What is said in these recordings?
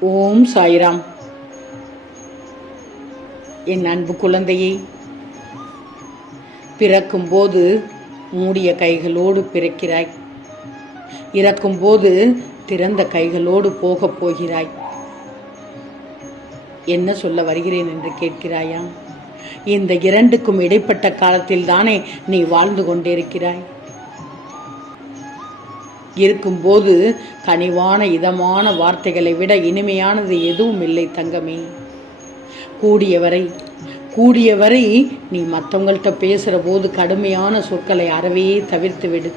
ஓம் சாய்ராம். என் அன்பு குழந்தையே பிறக்கும்போது மூடிய கைகளோடு பிறக்கிறாய். இறக்கும்போது திறந்த கைகளோடு போகப் போகிறாய். என்ன சொல்ல வருகிறேன் என்று கேட்கிறாயா இந்த இரண்டுக்கும் இடைப்பட்ட காலத்தில் தானே நீ வாழ்ந்து கொண்டிருக்கிறாய். இருக்கும்போது கனிவான இதமான வார்த்தைகளை விட இனிமையானது எதுவும் இல்லை தங்கமே. கூடியவரை கூடியவரை நீ மற்றவங்கள்ட்ட பேசுகிற போது கடுமையான சொற்களை அறவே தவிர்த்து விடு.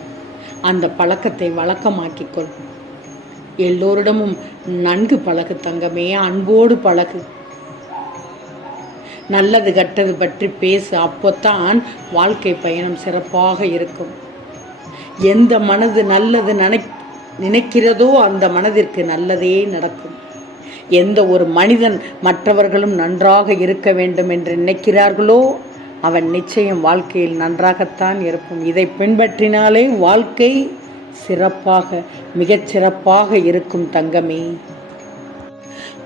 அந்த பழக்கத்தை வழக்கமாக்கிக்கொள் எல்லோரிடமும் நன்கு பழகு தங்கமே அன்போடு பழகு. நல்லது கெட்டது பற்றி பேசு அப்போத்தான் வாழ்க்கை பயணம் சிறப்பாக இருக்கும். எந்த மனது நல்லது நினை நினைக்கிறதோ அந்த மனதிற்கு நல்லதே நடக்கும். எந்த ஒரு மனிதன் மற்றவர்களும் நன்றாக இருக்க வேண்டும் என்று நினைக்கிறார்களோ அவன் நிச்சயம் வாழ்க்கையில் நன்றாகத்தான் இருக்கும். இதை பின்பற்றினாலே வாழ்க்கை சிறப்பாக மிகச் சிறப்பாக இருக்கும் தங்கமே.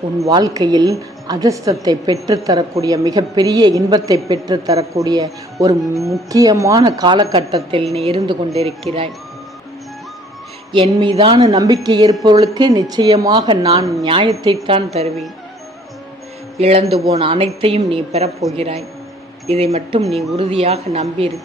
உன் வாழ்க்கையில் அதிர்ஷ்டத்தை பெற்றுத்தரக்கூடிய மிகப்பெரிய இன்பத்தை பெற்றுத்தரக்கூடிய ஒரு முக்கியமான காலகட்டத்தில் நீ இருந்து கொண்டிருக்கிறாய். என் மீதான நம்பிக்கை இருப்பவர்களுக்கு நிச்சயமாக நான் நியாயத்தைத்தான் தருவேன். இழந்து போன அனைத்தையும் நீ பெறப்போகிறாய். இதை மட்டும் நீ உறுதியாக நம்பிரு.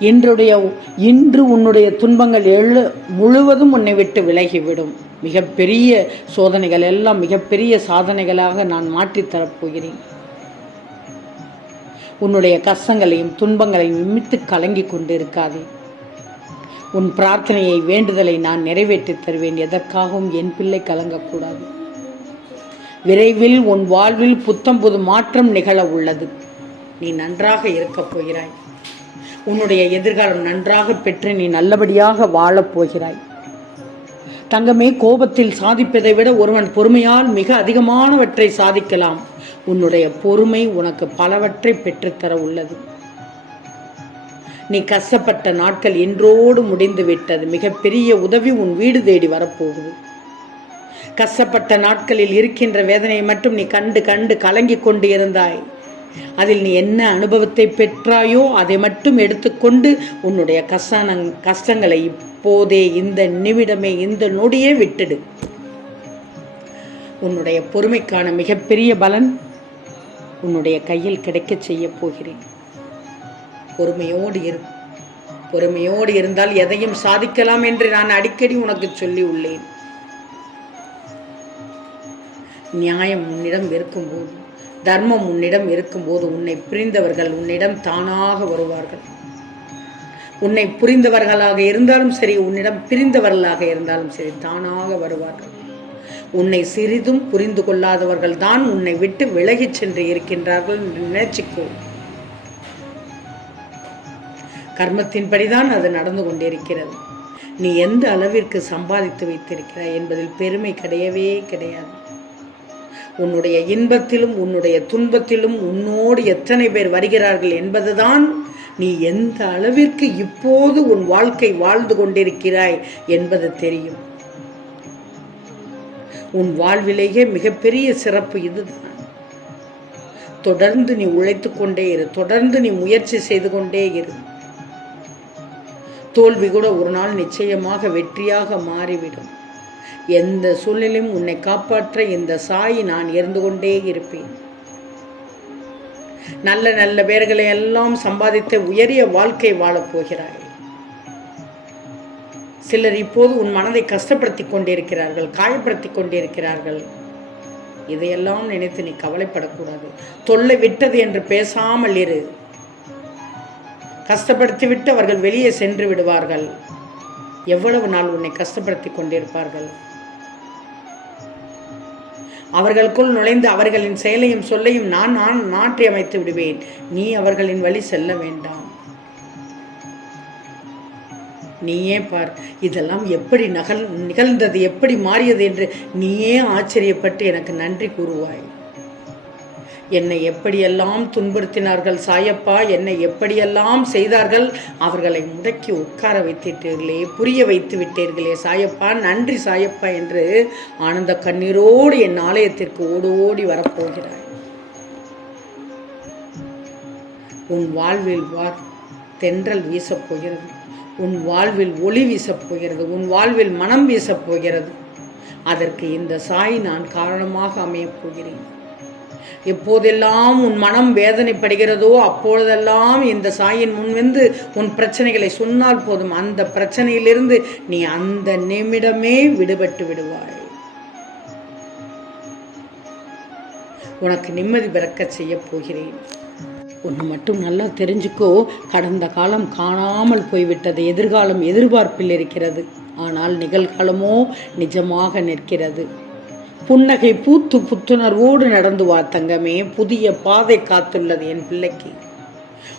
இன்றுடைய இன்று உன்னுடைய துன்பங்கள் எழு முழுவதும் உன்னை விட்டு விலகிவிடும். மிகப்பெரிய சோதனைகள் எல்லாம் மிகப்பெரிய சாதனைகளாக நான் மாற்றித்தரப்போகிறேன் உன்னுடைய கஷ்டங்களையும் துன்பங்களையும் நிமித்து கலங்கி கொண்டு இருக்காதே உன் பிரார்த்தனையை வேண்டுதலை நான் நிறைவேற்றித் தருவேன். எதற்காகவும் என் பிள்ளை கலங்கக்கூடாது. விரைவில் உன் வாழ்வில் புத்தம் புது மாற்றம் நிகழ உள்ளது. நீ நன்றாக இருக்கப் போகிறாய். உன்னுடைய எதிர்காலம் நன்றாக பெற்று நீ நல்லபடியாக வாழப் போகிறாய். தங்கமே கோபத்தில் சாதிப்பதை விட ஒருவன் பொறுமையால் மிக அதிகமானவற்றை சாதிக்கலாம். உன்னுடைய பொறுமை உனக்கு பலவற்றை பெற்றுத்தர உள்ளது. நீ கஷ்டப்பட்ட நாட்கள் என்றோடு முடிந்து விட்டது. மிகப்பெரிய உதவி உன் வீடு தேடி வரப்போகுது. கஷ்டப்பட்ட நாட்களில் இருக்கின்ற வேதனையை மட்டும் நீ கண்டு கண்டு கலங்கி கொண்டு இருந்தாய். அதில் நீ என்ன அனுபவத்தை பெற்றாயோ அதை மட்டும் எடுத்துக்கொண்டு உன்னுடைய கஷ்ட கஷ்டங்களை இப்போதே இந்த நிமிடமே இந்த நொடியே விட்டுடு. உன்னுடைய பொறுமைக்கான மிகப்பெரிய பலன் உன்னுடைய கையில் கிடைக்கச் செய்ய போகிறேன். பொறுமையோடு இரு. பொறுமையோடு இருந்தால் எதையும் சாதிக்கலாம் என்று நான் அடிக்கடி உனக்கு சொல்லி உள்ளேன். நியாயம் உன்னிடம் இருக்கும்போது தர்மம் உன்னிடம் இருக்கும்போது உன்னை புரிந்தவர்கள் உன்னிடம் தானாக வருவார்கள். உன்னை புரிந்தவர்களாக இருந்தாலும் சரி உன்னிடம் பிரிந்தவர்களாக இருந்தாலும் சரி தானாக வருவார்கள். உன்னை சிறிதும் புரிந்து கொள்ளாதவர்கள் தான் உன்னை விட்டு விலகிச் சென்று இருக்கின்றார்கள் என்று நினைச்சுக்கோ. கர்மத்தின்படிதான் அது நடந்து கொண்டிருக்கிறது. நீ எந்த அளவிற்கு சம்பாதித்து வைத்திருக்கிறாய் என்பதில் பெருமை கிடையவே கிடையாது. உன்னுடைய இன்பத்திலும் உன்னுடைய துன்பத்திலும் உன்னோடு எத்தனை பேர் வருகிறார்கள் என்பதுதான் நீ எந்த அளவிற்கு இப்போது உன் வாழ்க்கை வாழ்ந்து கொண்டிருக்கிறாய் என்பது தெரியும். உன் வாழ்விலேயே மிகப்பெரிய சிறப்பு இதுதான். தொடர்ந்து நீ உழைத்து கொண்டே இரு. தொடர்ந்து நீ முயற்சி செய்து கொண்டே இரு. தோல்வி கூட ஒரு நாள் நிச்சயமாக வெற்றியாக மாறிவிடும். எந்த சூழ்நிலையும் உன்னை காப்பாற்ற இந்த சாய் நான் இருந்து கொண்டே இருப்பேன். நல்ல நல்ல பேர்களை எல்லாம் சம்பாதித்து உயரிய வாழ்க்கை வாழப்போகிறாய் சிலர் இப்போது உன் மனதை கஷ்டப்படுத்தி கொண்டிருக்கிறார்கள் காயப்படுத்தி கொண்டிருக்கிறார்கள். இதையெல்லாம் நினைத்து நீ கவலைப்படக்கூடாது. தொல்லை விட்டது என்று பேசாமல் இரு. கஷ்டப்படுத்தி விட்டு அவர்கள் வெளியே சென்று விடுவார்கள். எவ்வளவு நாள் உன்னை கஷ்டப்படுத்தி கொண்டிருப்பார்கள்? அவர்களுக்குள் நுழைந்து அவர்களின் செயலையும் சொல்லையும் நான் நான் மாற்றி அமைத்து விடுவேன். நீ அவர்களின் வழி செல்ல வேண்டாம். நீயே பார் இதெல்லாம் எப்படி நகல் நிகழ்ந்தது எப்படி மாறியது என்று நீயே ஆச்சரியப்பட்டு எனக்கு நன்றி கூறுவாய். என்னை எப்படியெல்லாம் துன்புறுத்தினார்கள் சாயப்பா? என்னை எப்படியெல்லாம் செய்தார்கள்? அவர்களை முடக்கி உட்கார வைத்திட்டீர்களே புரிய வைத்து விட்டீர்களே சாயப்பா. நன்றி சாயப்பா என்று ஆனந்த கண்ணீரோடு என் ஆலயத்திற்கு ஓடோடி வரப்போகிறாய். உன் வாழ்வில் வார் தென்றல் வீசப் போகிறது உன் வாழ்வில் ஒளி வீசப்போகிறது. உன் வாழ்வில் மனம் வீசப் போகிறது அதற்கு இந்த சாய் நான் காரணமாக அமையப் போகிறேன். எப்போதெல்லாம் உன் மனம் வேதனைப்படுகிறதோ அப்பொழுதெல்லாம் இந்த சாயின் முன் வந்து உன் பிரச்சனைகளை சொன்னால் போதும். அந்த பிரச்சனையிலிருந்து நீ அந்த நிமிடமே விடுபட்டு விடுவாய். உனக்கு நிம்மதி பிறக்க செய்யப் போகிறேன். ஒன்று மட்டும் நல்லா தெரிஞ்சுக்கோ. கடந்த காலம் காணாமல் போய்விட்டது. எதிர்காலம் எதிர்பார்ப்பில் இருக்கிறது. ஆனால் நிகழ்காலமோ நிஜமாக நிற்கிறது. புன்னகை பூத்து புத்துணர்வோடு நடந்து வா தங்கமே புதிய பாதை காத்துள்ளது என் பிள்ளைக்கு.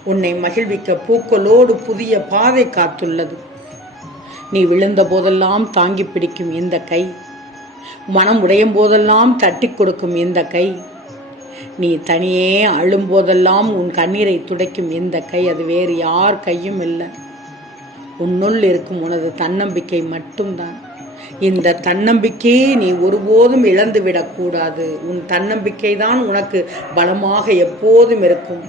உன்னை மகிழ்விக்க பூக்களோடு புதிய பாதை காத்துள்ளது. நீ விழுந்த போதெல்லாம் தாங்கி பிடிக்கும் இந்த கை. மனம் உடையும் போதெல்லாம் தட்டி கொடுக்கும் இந்த கை. நீ தனியே அழும்போதெல்லாம் உன் கண்ணீரை துடைக்கும் இந்த கை. அது வேறு யார் கையும் இல்லை. உன்னுள் இருக்கும் உனது தன்னம்பிக்கை மட்டும்தான். இந்த தன்னம்பிக்கையை நீ ஒருபோதும் இழந்து விடக்கூடாது. உன் தன்னம்பிக்கை தான் உனக்கு பலமாக எப்போதும் இருக்கும்.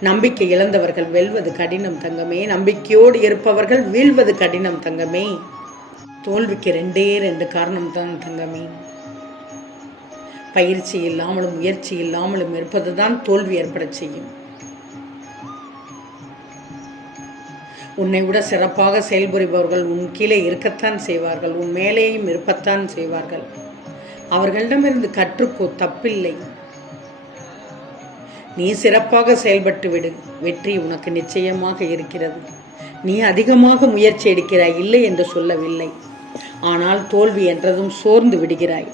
நம்பிக்கை இழந்தவர்கள் வெல்வது கடினம் தங்கமே. நம்பிக்கையோடு இருப்பவர்கள் வீழ்வது கடினம் தங்கமே. தோல்விக்கு ரெண்டே ரெண்டு காரணம் தான் தங்கமே. பயிற்சி இல்லாமலும் முயற்சி இல்லாமலும் இருப்பதுதான் தோல்வி ஏற்பட செய்யும். உன்னை விட சிறப்பாக செயல்புரிபவர்கள் உன் கீழே இருக்கத்தான் செய்வார்கள் உன் மேலேயும் இருப்பத்தான் செய்வார்கள். அவர்களிடமிருந்து கற்றுக்கோ தப்பில்லை. நீ சிறப்பாக செயல்பட்டு விடு. வெற்றி உனக்கு நிச்சயமாக இருக்கிறது. நீ அதிகமாக முயற்சி எடுக்கிறாய் இல்லை என்று சொல்லவில்லை. ஆனால் தோல்வி என்றதும் சோர்ந்து விடுகிறாய்.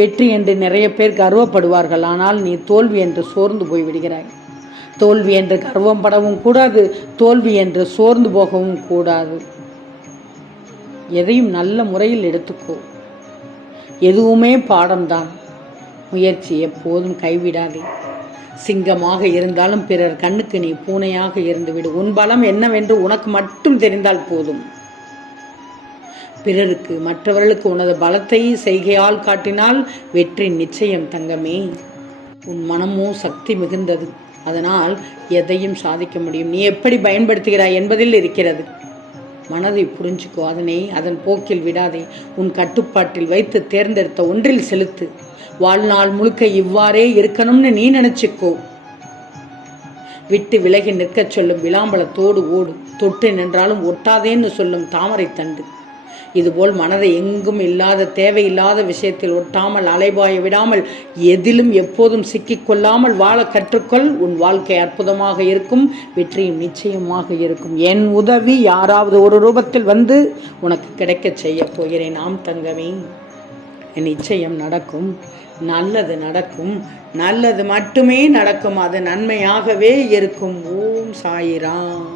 வெற்றி என்று நிறைய பேர் கர்வப்படுவார்கள் ஆனால் நீ தோல்வி என்று சோர்ந்து போய் விடுகிறாய் தோல்வி என்று கர்வம் படவும் கூடாது தோல்வி என்று சோர்ந்து போகவும் கூடாது. எதையும் நல்ல முறையில் எடுத்துக்கோ. எதுவுமே பாடம்தான். முயற்சி எப்போதும் கைவிடாதே. சிங்கமாக இருந்தாலும் பிறர் கண்ணுக்கு நீ பூனையாக இருந்துவிடு. உன் பலம் என்னவென்று உனக்கு மட்டும் தெரிந்தால் போதும். பிறருக்கு மற்றவர்களுக்கு உனது பலத்தை செய்கையால் காட்டினால் வெற்றி நிச்சயம் தங்கமே. உன் மனமோ சக்தி மிகுந்தது. அதனால் எதையும் சாதிக்க முடியும். நீ எப்படி பயன்படுத்துகிறாய் என்பதில் இருக்கிறது. மனதை புரிஞ்சுக்கோ அதனை அதன் போக்கில் விடாதே. உன் கட்டுப்பாட்டில் வைத்து தேர்ந்தெடுத்த ஒன்றில் செலுத்து. வாழ்நாள் முழுக்க இவ்வாறே இருக்கணும்னு நீ நினைச்சுக்கோ. விட்டு விலகி நிற்கச் சொல்லும் விளாம்பலத்தோடு ஓடு. தொட்டு நின்றாலும் ஒட்டாதேன்னு சொல்லும் தாமரை தண்டு இதுபோல் மனதை எங்கும் இல்லாத தேவையில்லாத விஷயத்தில் ஒட்டாமல் அலைபாய விடாமல் எதிலும் எப்போதும் சிக்கிக்கொள்ளாமல் வாழ கற்றுக்கொள். உன் வாழ்க்கை அற்புதமாக இருக்கும் வெற்றியும் நிச்சயமாக இருக்கும். என் உதவி யாராவது ஒரு ரூபத்தில் வந்து உனக்கு கிடைக்கச் செய்ய போகிறேன். ஆம் தங்கமே என் நிச்சயம் நடக்கும். நல்லது நடக்கும். நல்லது மட்டுமே நடக்கும். அது நன்மையாகவே இருக்கும். ஓம் சாயிராம்.